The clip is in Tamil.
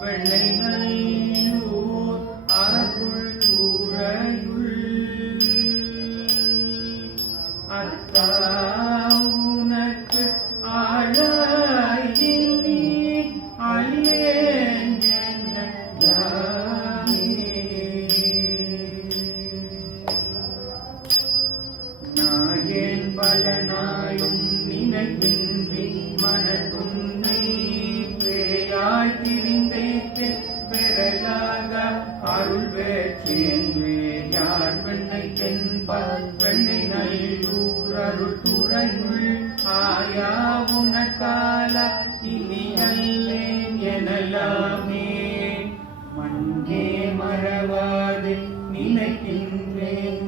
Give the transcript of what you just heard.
வெள்ளை நல்லூர் அருள் கூரையுள் அத்தா உனக்கு ஆளாய் நீ அல்லேன் நாயேன் பல நாளும் நினைக்கின்றி மனதுன்னை பேயாய் திரிந்தேற்று பெறலாக அருள் பெற்றேன் யார் பெண்ணை தென்பல் பெண்ணை நல்லூர் அருள் துறையுள் ஆயா உனக்கால இனி அல்லேன் எனலாமே மண்ணே மறவாது நினைக்கின்றேன்